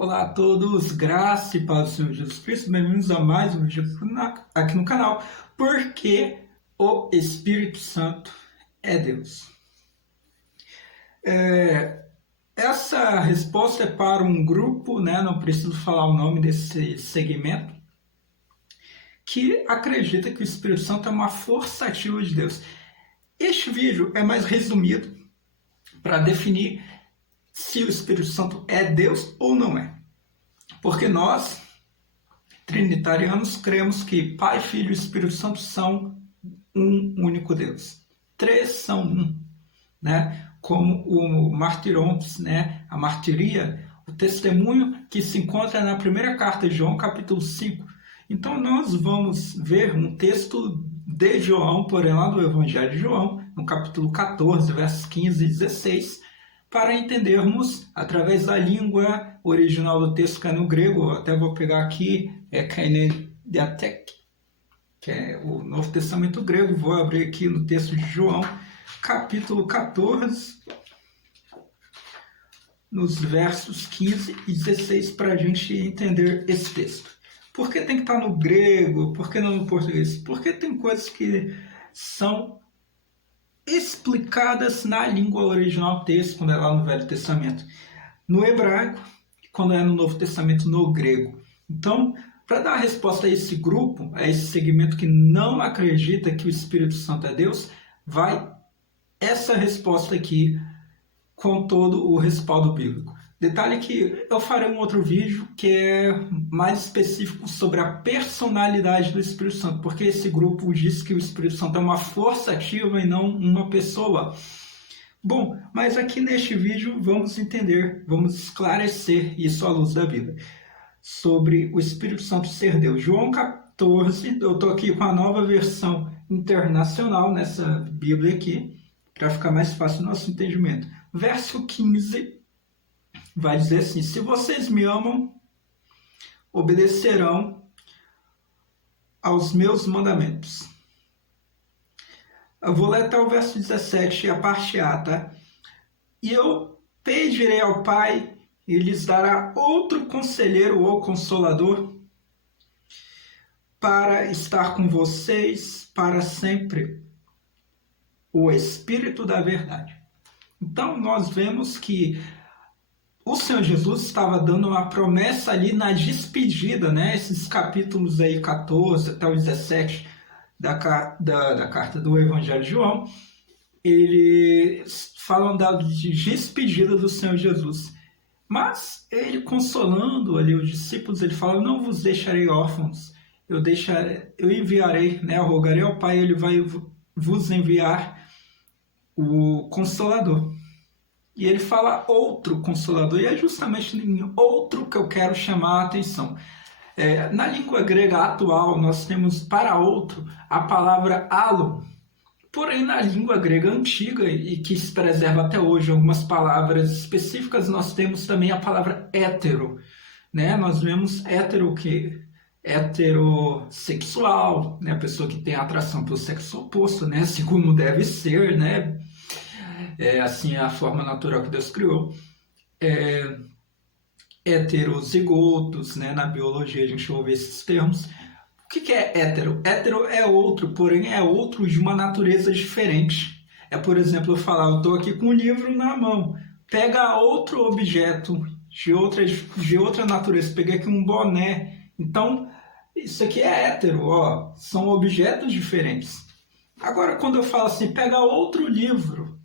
Olá a todos, graça e paz do Senhor Jesus Cristo, bem-vindos a mais um vídeo aqui no canal, porque o Espírito Santo é Deus. Essa resposta é para um grupo, não preciso falar o nome desse segmento, que acredita que o Espírito Santo é uma força ativa de Deus. Este vídeo é mais resumido para definir se o Espírito Santo é Deus ou não é. Porque nós, trinitarianos, cremos que Pai, Filho e Espírito Santo são um único Deus. Três são um, como o martirons, a martiria, o testemunho que se encontra na primeira carta de João, capítulo 5. Então nós vamos ver um texto de João, porém lá do Evangelho de João, no capítulo 14, versos 15 e 16, para entendermos, através da língua original do texto, que é no grego, até vou pegar aqui, Kainediatek, que é o Novo Testamento grego, vou abrir aqui no texto de João, capítulo 14, nos versos 15 e 16, para a gente entender esse texto. Por que tem que estar no grego? Por que não no português? Porque tem coisas que são explicadas na língua original do texto, quando é lá no Velho Testamento, no hebraico, quando é no Novo Testamento, no grego. Então, para dar a resposta a esse grupo, a esse segmento que não acredita que o Espírito Santo é Deus, vai essa resposta aqui com todo o respaldo bíblico. Detalhe que eu farei um outro vídeo que é mais específico sobre a personalidade do Espírito Santo, porque esse grupo diz que o Espírito Santo é uma força ativa e não uma pessoa. Bom, mas aqui neste vídeo vamos entender, vamos esclarecer isso à luz da Bíblia, sobre o Espírito Santo ser Deus. João 14, eu estou aqui com a nova versão internacional nessa Bíblia aqui, para ficar mais fácil o nosso entendimento. Verso 15 vai dizer assim: se vocês me amam, obedecerão aos meus mandamentos. Eu vou ler até o verso 17, a parte A, tá? E eu pedirei ao Pai, e lhes dará outro conselheiro ou consolador, para estar com vocês para sempre, o Espírito da Verdade. Então, nós vemos que o Senhor Jesus estava dando uma promessa ali na despedida, esses capítulos aí 14 até o 17 da carta do Evangelho de João, eles falam da despedida do Senhor Jesus. Mas ele consolando ali os discípulos, ele fala: não vos deixarei órfãos, eu enviarei, eu rogarei ao Pai, ele vai vos enviar o Consolador. E ele fala outro Consolador, e é justamente em outro que eu quero chamar a atenção. Na língua grega atual, nós temos para outro a palavra alon. Porém, na língua grega antiga, e que se preserva até hoje algumas palavras específicas, nós temos também a palavra hétero. Nós vemos hétero, que heterossexual, a pessoa que tem atração pelo sexo oposto, assim como deve ser, assim a forma natural que Deus criou. Heterozigotos, na biologia a gente ouve esses termos. O que é hétero? Hétero é outro, porém é outro de uma natureza diferente. Por exemplo, eu falar: eu estou aqui com um livro na mão, pega outro objeto de outra natureza, peguei aqui um boné. Então, isso aqui é hétero, são objetos diferentes. Agora, quando eu falo assim, pega outro livro,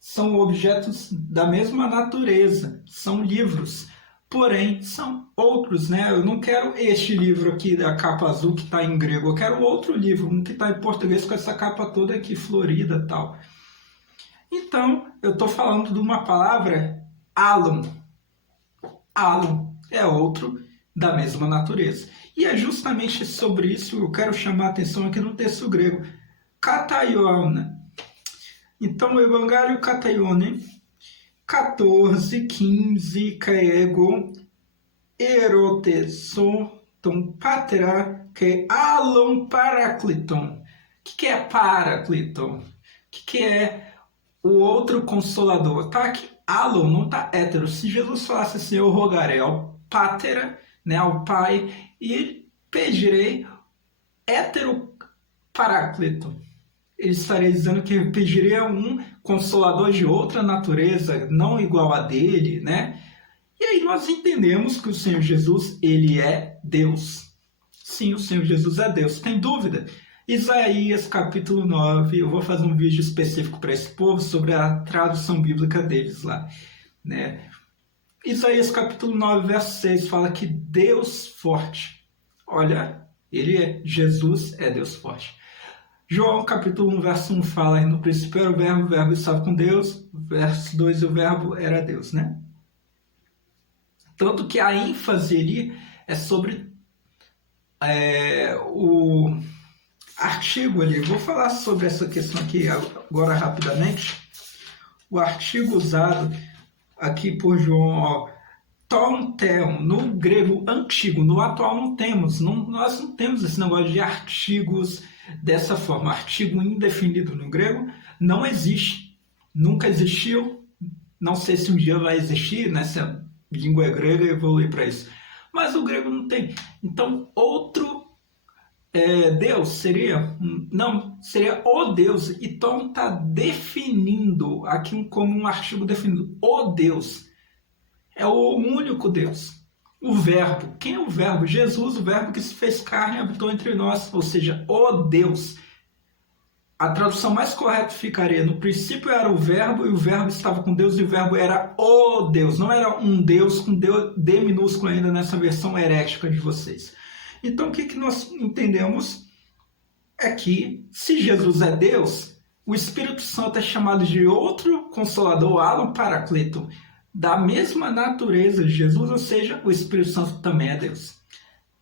são objetos da mesma natureza, são livros, porém são outros, Eu não quero este livro aqui da capa azul que está em grego, eu quero outro livro, um que está em português com essa capa toda aqui florida e tal. Então, eu estou falando de uma palavra alon. Alon é outro da mesma natureza. E é justamente sobre isso que eu quero chamar a atenção aqui no texto grego. Kataiona. Então, o Evangelho Kataione, 14, 15, Kaego, Eroteson, ton patera, que alon paracliton. O que é paracliton? O que é o outro consolador? Tá aqui, allo não está hétero. Se Jesus falasse assim, eu rogarei ao pátera, né, ao Pai, e pedirei hétero paráclito. Ele estaria dizendo que pediria um consolador de outra natureza, não igual a dele, né? E aí nós entendemos que o Senhor Jesus, ele é Deus. Sim, o Senhor Jesus é Deus. Tem dúvida? Isaías capítulo 9, eu vou fazer um vídeo específico para esse povo sobre a tradução bíblica deles lá, né? Isaías capítulo 9, verso 6 fala que Deus forte, olha, Jesus é Deus forte. João capítulo 1, verso 1 fala, no princípio era o verbo estava com Deus, verso 2, o verbo era Deus, né? Tanto que a ênfase ali é sobre o artigo ali. Vou falar sobre essa questão aqui agora rapidamente. O artigo usado aqui por João, ó, ton theon, no grego antigo, no atual não temos, nós não temos esse negócio de artigos dessa forma. Artigo indefinido no grego não existe, nunca existiu, não sei se um dia vai existir, né, se a língua é grega e evoluir para isso, mas o grego não tem. Então, outro Deus seria o Deus, e Tom está definindo aqui como um artigo definido, o Deus. É o único Deus. O verbo. Quem é o verbo? Jesus, o verbo que se fez carne e habitou entre nós. Ou seja, o Deus. A tradução mais correta ficaria: no princípio era o verbo, e o verbo estava com Deus, e o verbo era o Deus. Não era um Deus com D minúsculo ainda nessa versão herética de vocês. Então, o que nós entendemos é que, se Jesus é Deus, o Espírito Santo é chamado de outro Consolador, allo paracleto, da mesma natureza de Jesus, ou seja, o Espírito Santo também é Deus.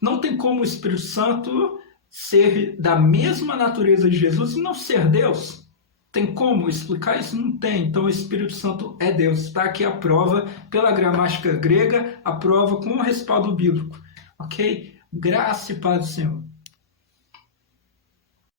Não tem como o Espírito Santo ser da mesma natureza de Jesus e não ser Deus. Tem como explicar isso? Não tem. Então o Espírito Santo é Deus. Está aqui a prova pela gramática grega, a prova com o respaldo bíblico. Ok? Graça e paz do Senhor.